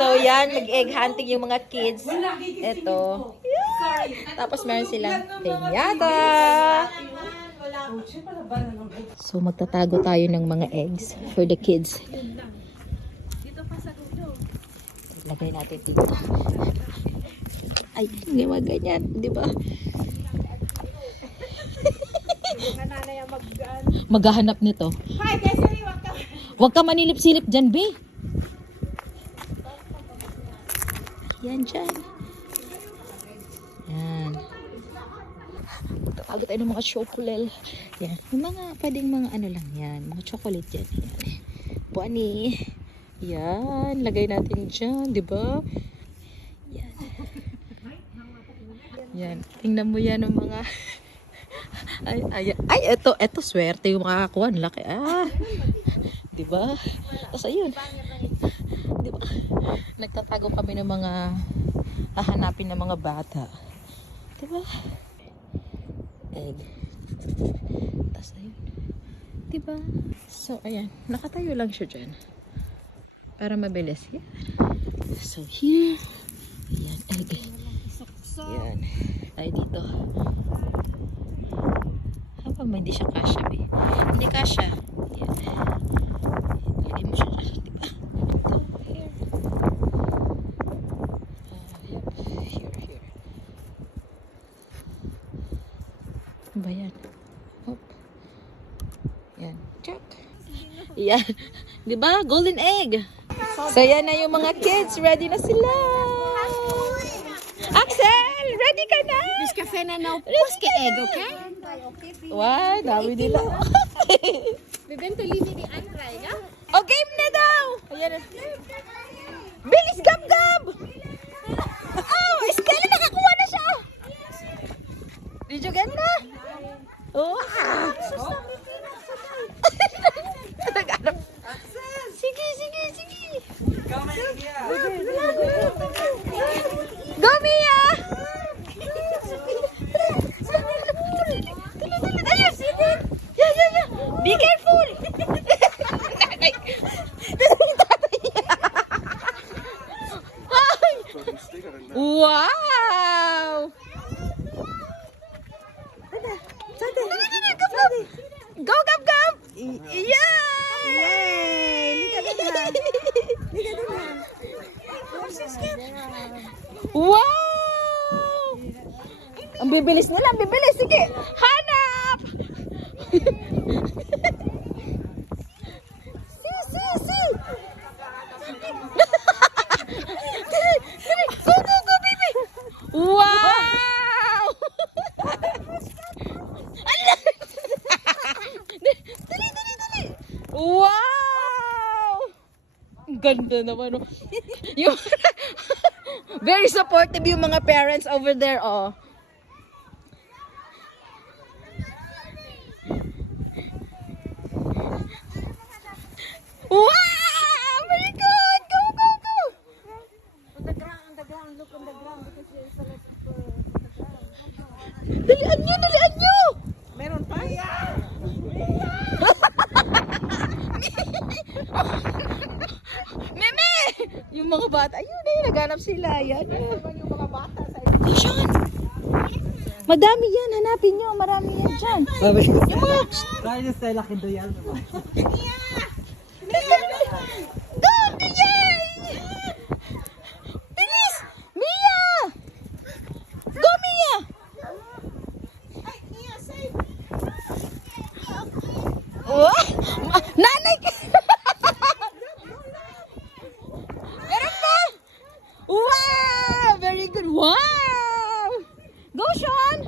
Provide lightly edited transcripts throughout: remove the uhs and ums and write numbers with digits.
So, yan. Mag-egg hunting yung mga kids. Ito. Tapos, meron silang piñata. So, magtatago tayo ng mga eggs for the kids. Lagay natin dito. Ay, hindi ganyan. Di ba? Maghahanap nito. Huwag ka manilip-silip dyan, be. Yan dyan. Yan. Tago tayo ng mga chocolate. Yan. Yung mga, pwedeng mga ano lang yan. Mga chocolate dyan. Yan. Buwani. Yan. Lagay natin dyan. Diba? Yan. Yan. Tingnan mo yan ng mga... Ay, eto swerte yung makakakuha. Laki. Diba? Tapos ayun. Diba? Nagtatago kami ng mga hahanapin ng mga bata. Diba? Egg. Tapos ayun. Diba? So, ayan. Nakatayo lang siya dyan. Para mabilis. Yan. So, here. Ayan, egg. Yan. Ay, dito. Habang hindi siya kasya, eh. Hindi kasya. Yan. Lagay mo siya dyan. Diba? Ito. Here. Yep. Here. Ano ba yan? Hop. Yan. Check. Yan. Diba? Golden egg. So, yan na yung mga kids. Ready na sila. Axel! Ready ka na? Dus café na nou puske egg, okay? Wow, dami nila. We bent to leave the antry, ja? O, game na daw! Ayan. Bilis, gab-gab! Oh, Estela, nakakuha na siya! Did you get na? Oh, nag-arap. Sige. Go, Mia! Yeah. Be careful! Wow! Go, gab! Wow! Ang bibilis nila, Sige, hanap! Si! Go, baby! Wow! Dali! Wow! Ang ganda naman, oh. Yung very supportive yung mga parents over there, oh. Wow! Very good! Go! On the ground, look on the ground because there is a lot of Dalian nyo! meron pa? Meme! Yung mga bata, ayun na yun, naghanap sila. Yan. Yung mga bata sa Oh, Sean! Madami yan, hanapin nyo. Marami yan dyan. Yung mga... Kaya sa laki do yan. Go, Mia! Bilis! Mia! Go, Mia! Oh, nanay ka! Meron pa! Wow! Very good! Wow! Go, Sean!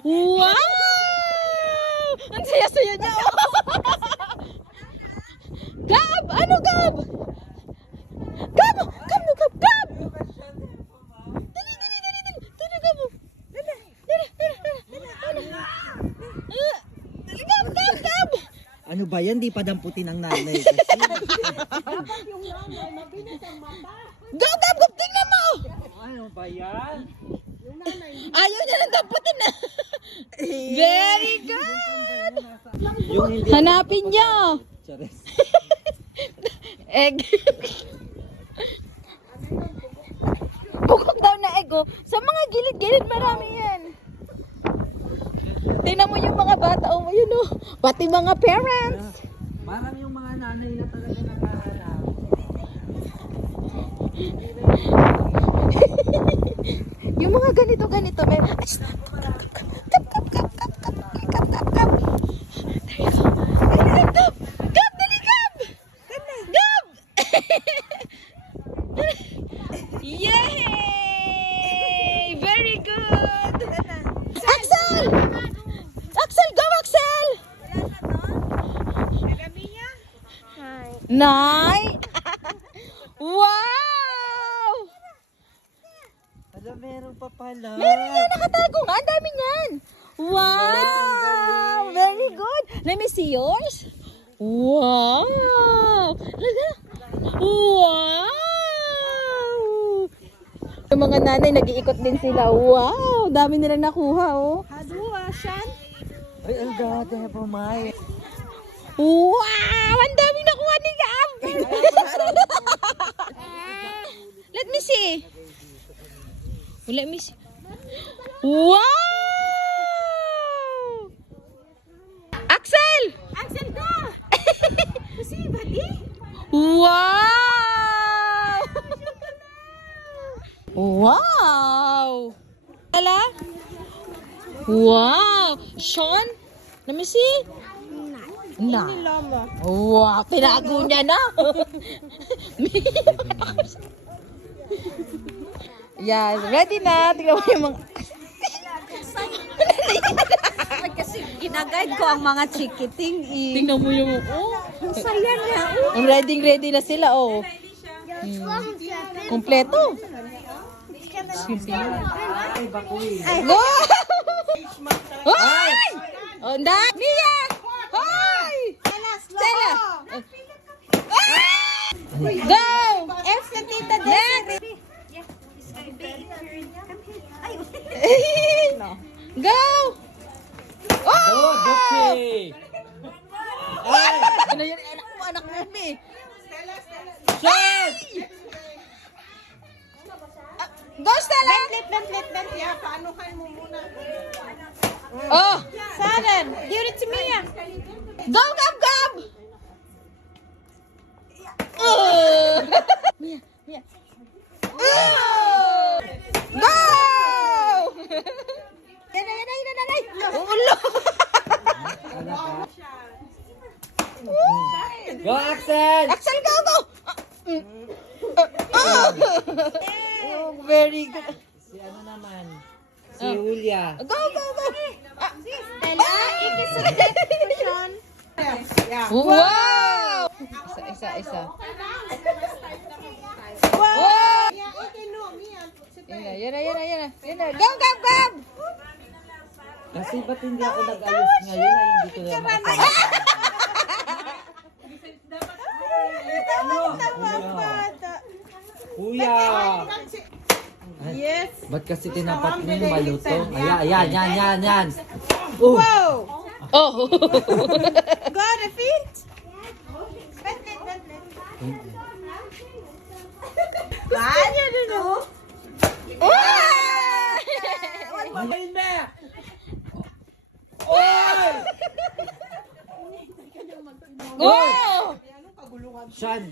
Wow! Ang saya-saya niya! Gab! Ano, Gab? Gab! Gab! Dali, Gab! Gab! Ano ba yan? Di pa damputin ang nanay. Go, Gab! Tingnan mo! Ano ba yan? Ayaw niya nang damputin na. Very good! Yung hindi. Hanapin niyo! Charis. Egg. Bukog daw na egg, oh. Sa mga gilid-gilid, marami yan. Tingnan mo yung mga bata, oh, yun, oh. Pati mga parents. Parang yung mga nanay na talaga nakahanap. Yung mga ganito, may... Ay, kap, kap, kap, kap, kap, kap, kap, kap. There you go. Dali, kap. Kap, dali, kap. Kap. Yay! Very good. Axel! Axel, go, Axel! Nay! Wow! Alam, meron pa pala. Meron yan, nakatago nga. Ang dami niyan. Wow! Very good. Let me see yours. Wow! Laga. Wow! Yung mga nanay, nag-iikot din sila. Wow! Dami nilang nakuha, oh. Ay, ang ganda po, May. Wow! Ang dami nakuha ni Gab! Let me see. Let me see. Wow! Axel! Axel, go! Kasi, buddy? Wow! Wow! Ala? Wow! Sean? Let me see. Na. Wow, tinago niya na. Yeah, ready na. Tingnan mo yung mga... Kasi ginaguide ko ang mga chikiting Tingnan mo yung... Oh, Saya niya. ang ready na sila, oh. Kompleto. Go! Hoy! Oh, na! Mia! Hoy! Stella! Go! F na tita Next! Go! Oh! Oh, okay. Ano yan? Anak mo, Mi. Shot! Go, Stella! Ventlet. Paanuhan mo muna. Oh! Saren, give it to Mia. Go, Gab, Gab! Oh! Mia. Oh! Go! Yan. Ulo! Go, Axel! Axel, go! Oh, very good. Si ano naman? Si Julia. Go! Stella, ikisulit ko, Sean. Wow! Isa. Wow! Yan na. Go, Gab! Kasi ba't hindi ako nag-ayos ngayon ay hindi ko na makasama? Kuya! Yes. Ba't kasi tinapat mo yung maluto? Ayan. Oh! Go, the feet. Ventlet. Kanya din, oh. Ayun na! Oy! Wow! Sean!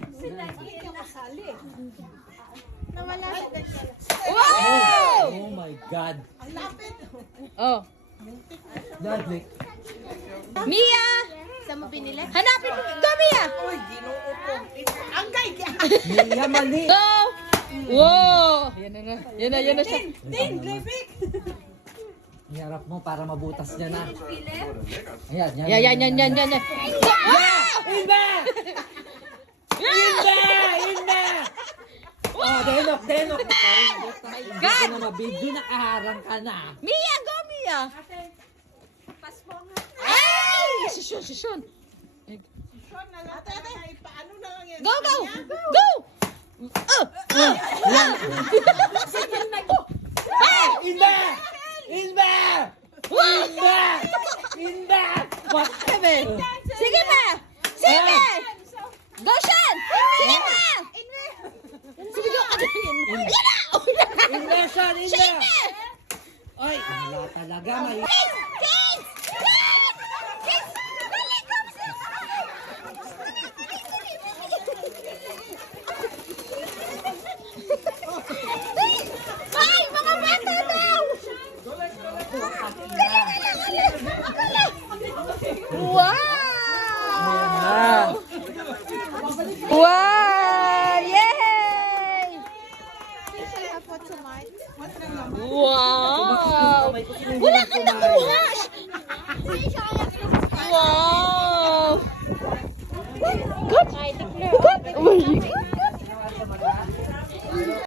Nawala si Stella. Wow! Oh my God! Oh. Dadlik. Mia! Saan mo pinili? Hanapin mo. Go, Mia! Mia, mali! Go! Wow! Yan na siya. Iharap mo para mabutas niya na. Ayan. Yan. Go! Wow! Inba! Oh, denok. Hindi ko na mabidyo, nakaharang ka na. Mia, go, Mia! Ay! Si Sean. Go! Inba! Inda! Inda! What? Sige, sige pa! Sige pa! Go, Sean! Sige pa! Sige, go! Yan na! Inda siya! Inda! Sige pa! Ay, wala talaga. Mali. Kiss! Kiss! Kiss! Dali, come! Ay, mga bata daw! Wow! Wow! Yay! Wow! Wala ka nakuha!